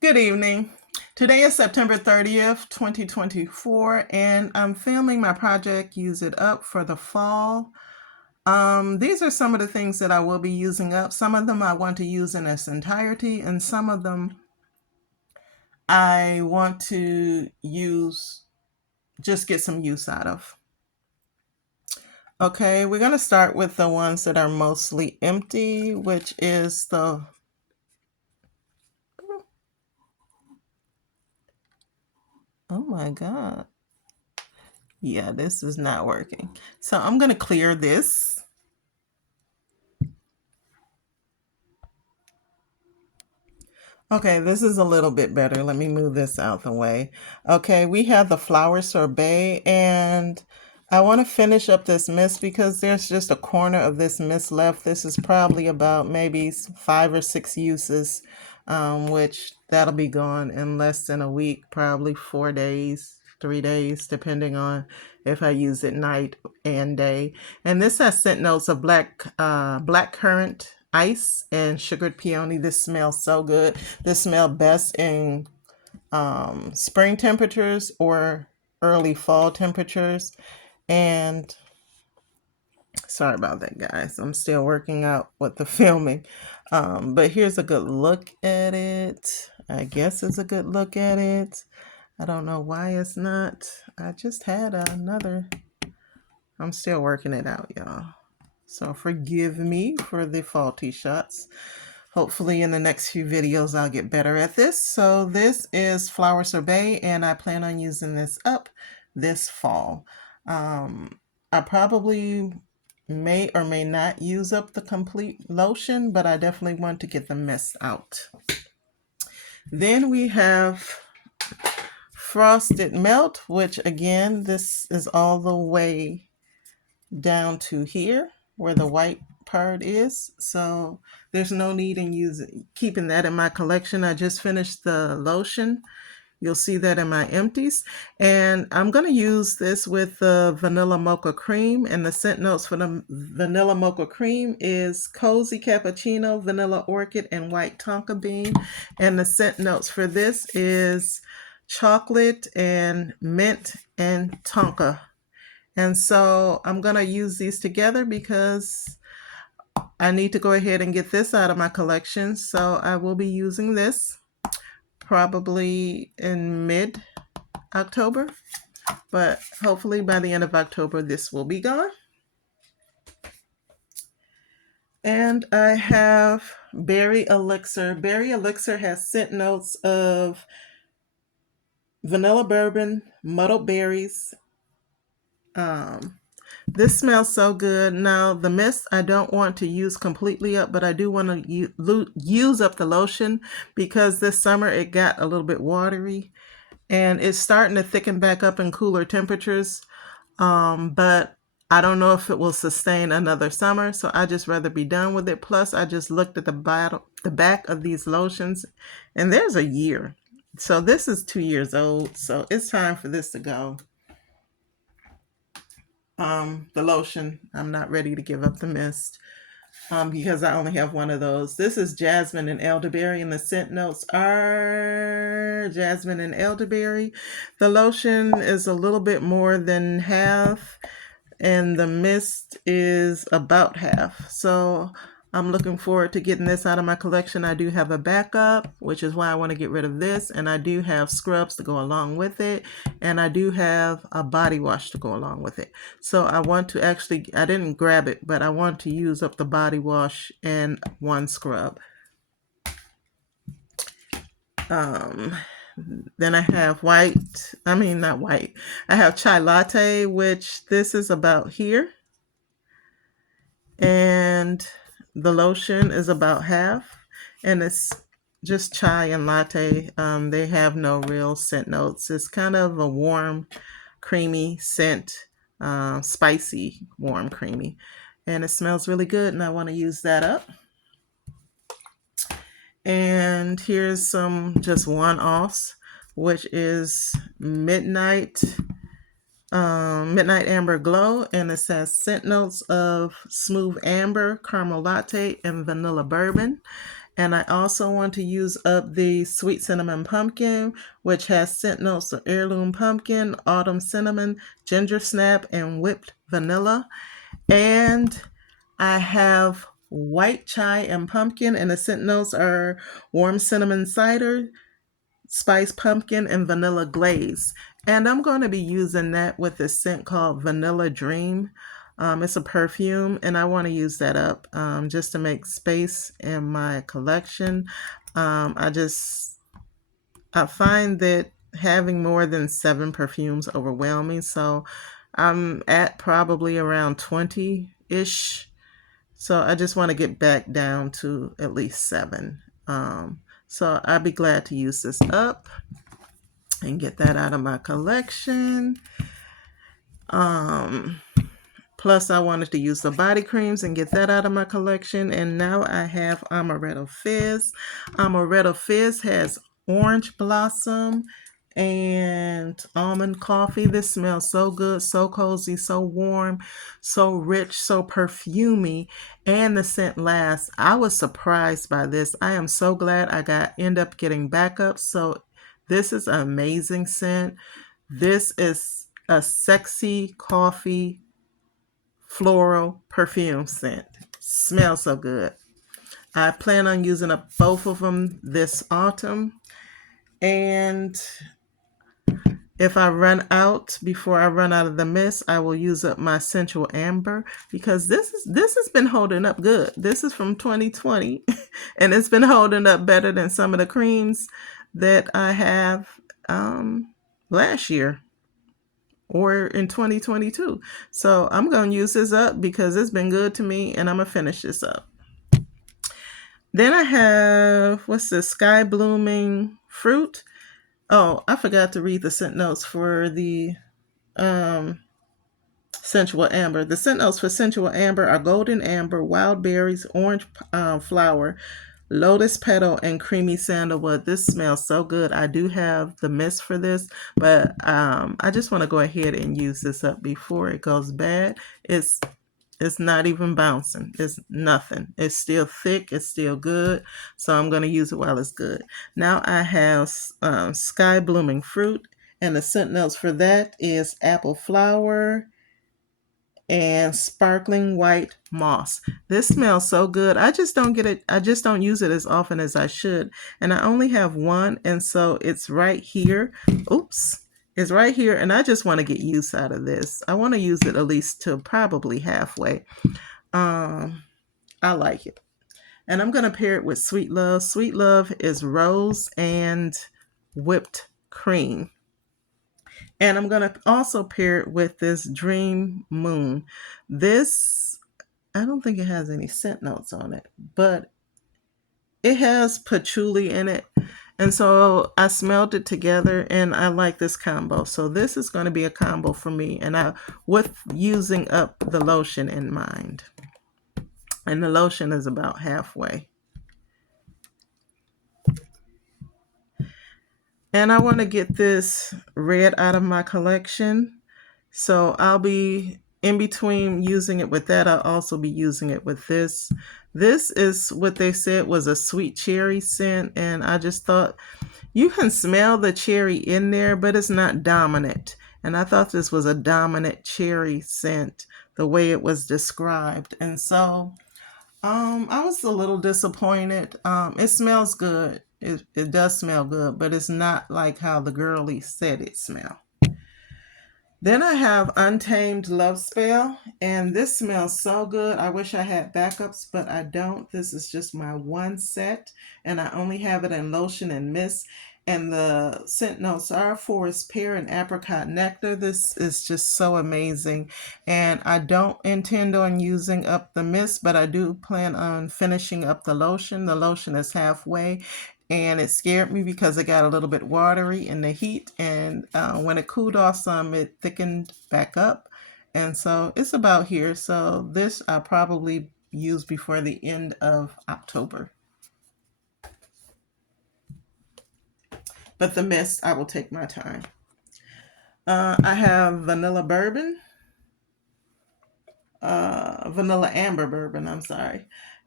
Good evening. Today is September 30th, 2024, and I'm filming my project Use It Up for the fall. These are some of the things that I will be using up. Some of them I want to use in its entirety, and some of them I want to use, just get some use out of. Okay, we're going to start with the ones that are mostly empty, which is the oh my God. Yeah, this is not working. So I'm going to clear this. Okay, this is a little bit better. Let me move this out the way. Okay, we have the flower sorbet, and I want to finish up this mist because there's just a corner of this mist left. This is probably about maybe 5 or 6 uses, which that'll be gone in less than a week, probably 4 days, 3 days, depending on if I use it night and day. And this has scent notes of black currant, ice, and sugared peony. This smells so good. This smells best in spring temperatures or early fall temperatures. And sorry about that, guys. I'm still working out with the filming. But here's a good look at it. I guess it's a good look at it. I don't know why it's not. I just had another. I'm still working it out, y'all. So forgive me for the faulty shots. Hopefully in the next few videos I'll get better at this. So this is flower sorbet, and I plan on using this up this fall. I probably may or may not use up the complete lotion, but I definitely want to get the mist out. Then we have frosted melt, which again, this is all the way down to here where the white part is. So there's no need in keeping that in my collection. I just finished the lotion. You'll see that in my empties. And I'm going to use this with the vanilla mocha cream. And the scent notes for the vanilla mocha cream is cozy cappuccino, vanilla orchid, and white tonka bean. And the scent notes for this is chocolate and mint and tonka. And so I'm going to use these together because I need to go ahead and get this out of my collection. So I will be using this probably in mid-October, but hopefully by the end of October this will be gone. And I have Berry Elixir. Berry Elixir has scent notes of vanilla bourbon, muddled berries. This smells so good. Now the mist I don't want to use completely up, but I do want to use up the lotion because this summer it got a little bit watery and it's starting to thicken back up in cooler temperatures. But I don't know if it will sustain another summer, so I just rather be done with it. Plus, I just looked at the back of these lotions, and there's a year. So this is 2 years old, so it's time for this to go. The lotion, I'm not ready to give up the mist because I only have one of those. This is jasmine and elderberry, and the scent notes are jasmine and elderberry. The lotion is a little bit more than half, and the mist is about half. So I'm looking forward to getting this out of my collection. I do have a backup, which is why I want to get rid of this. And I do have scrubs to go along with it. And I do have a body wash to go along with it. So I want to actually, I didn't grab it, but I want to use up the body wash and one scrub. Then I have not white. I have chai latte, which this is about here. And the lotion is about half, and it's just chai and latte. They have no real scent notes. It's kind of a warm, creamy scent, spicy, warm, creamy, and it smells really good, and I want to use that up. And here's some just one-offs, which is Midnight Amber Glow, and it says scent notes of smooth amber, caramel latte, and vanilla bourbon. And I also want to use up the sweet cinnamon pumpkin, which has scent notes of heirloom pumpkin, autumn cinnamon, ginger snap, and whipped vanilla. And I have white chai and pumpkin, and the scent notes are warm cinnamon cider, spice pumpkin, and vanilla glaze. And I'm going to be using that with a scent called Vanilla Dream. It's a perfume, and I want to use that up just to make space in my collection. I find that having more than 7 perfumes overwhelming, so I'm at probably around 20-ish. So I just want to get back down to at least 7. So I'll be glad to use this up and get that out of my collection. Plus, I wanted to use the body creams and get that out of my collection. And now I have Amaretto Fizz. Amaretto Fizz has orange blossom and almond coffee. This smells so good, so cozy, so warm, so rich, so perfumey, and the scent lasts. I was surprised by this. I am so glad I end up getting backup. So this is an amazing scent. This is a sexy coffee floral perfume scent. Smells so good. I plan on using up both of them this autumn. And if I run out before I run out of the mist, I will use up my Sensual Amber, because this has been holding up good. This is from 2020 and it's been holding up better than some of the creams that I have last year or in 2022. So I'm going to use this up because it's been good to me, and I'm going to finish this up. Then I have, what's this, Sky Blooming Fruit. Oh, I forgot to read the scent notes for the Sensual Amber. The scent notes for Sensual Amber are golden amber, wild berries, orange flower, lotus petal, and creamy sandalwood. This smells so good. I do have the mist for this, but I just want to go ahead and use this up before it goes bad. It's not even bouncing. It's nothing. It's still thick. It's still good. So I'm going to use it while it's good. Now I have Sky Blooming Fruit, and the scent notes for that is apple flower and sparkling white moss. This smells so good. I just don't get it. I just don't use it as often as I should. And I only have one, and so it's right here. Oops. It's right here, and I just want to get use out of this. I want to use it at least to probably halfway. I like it. And I'm going to pair it with Sweet Love. Sweet Love is rose and whipped cream. And I'm going to also pair it with this Dream Moon. This, I don't think it has any scent notes on it, but it has patchouli in it. And so I smelled it together, and I like this combo. So this is going to be a combo for me, and with using up the lotion in mind. And the lotion is about halfway. And I want to get this red out of my collection. So I'll be in between using it with that. I'll also be using it with this. This is what they said was a sweet cherry scent. And I just thought you can smell the cherry in there, but it's not dominant. And I thought this was a dominant cherry scent, the way it was described. And so I was a little disappointed. It smells good. It does smell good, but it's not like how the girlie said it smelled. Then I have Untamed Love Spell, and this smells so good. I wish I had backups, but I don't. This is just my one set, and I only have it in lotion and mist. And the scent notes are forest pear and apricot nectar. This is just so amazing. And I don't intend on using up the mist, but I do plan on finishing up the lotion. The lotion is halfway, and it scared me because it got a little bit watery in the heat, and when it cooled off some, it thickened back up, and so it's about here. So this I'll probably use before the end of October, but the mist I will take my time. I have vanilla bourbon, vanilla amber bourbon, I'm sorry.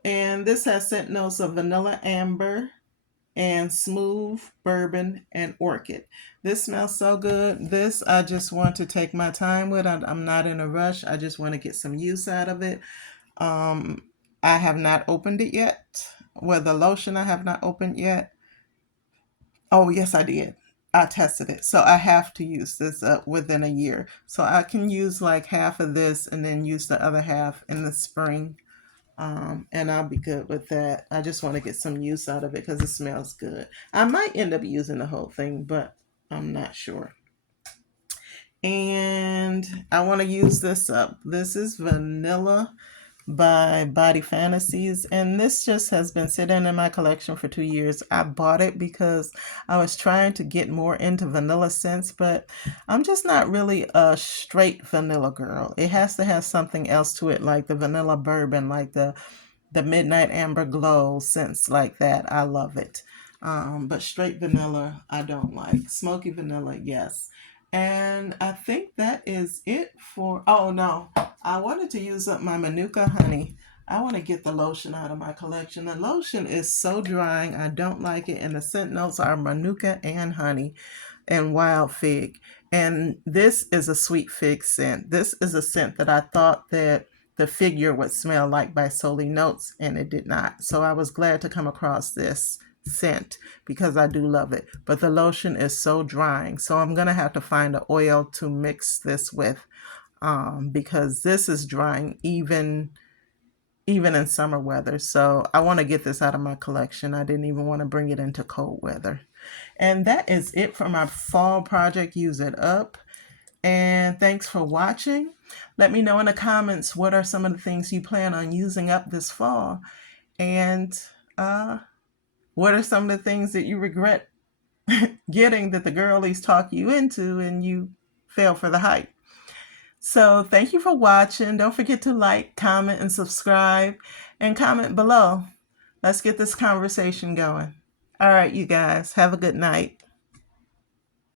And this has scent notes of vanilla amber and smooth bourbon and orchid. This smells so good. This I just want to take my time with. I'm not in a rush. I just want to get some use out of it. Um, I have not opened it yet. Well, the lotion I have not opened yet. Oh, yes, I did. I tested it. So I have to use this within a year. So I can use like half of this and then use the other half in the spring. And I'll be good with that. I just want to get some use out of it because it smells good. I might end up using the whole thing, but I'm not sure. And I want to use this up. This is vanilla by Body Fantasies, and this just has been sitting in my collection for 2 years. I bought it because I was trying to get more into vanilla scents, but I'm just not really a straight vanilla girl. It has to have something else to it, like the vanilla bourbon, like the midnight amber glow scents like that. I love it. But straight vanilla, I don't like. Smoky vanilla, yes. And I think that is it for. Oh no, I wanted to use up my Manuka honey. I want to get the lotion out of my collection. The lotion is so drying. I don't like it. And the scent notes are Manuka and honey and wild fig. And this is a sweet fig scent. This is a scent that I thought that the figure would smell like by Soli Notes, and it did not. So I was glad to come across this scent because I do love it. But the lotion is so drying. So I'm going to have to find an oil to mix this with because this is drying even in summer weather. So I want to get this out of my collection. I didn't even want to bring it into cold weather. And that is it for my fall project, Use It Up. And thanks for watching. Let me know in the comments what are some of the things you plan on using up this fall. And what are some of the things that you regret getting that the girlies talk you into and you fell for the hype. So thank you for watching. Don't forget to like, comment, and subscribe, and comment below. Let's get this conversation going. All right, you guys, have a good night.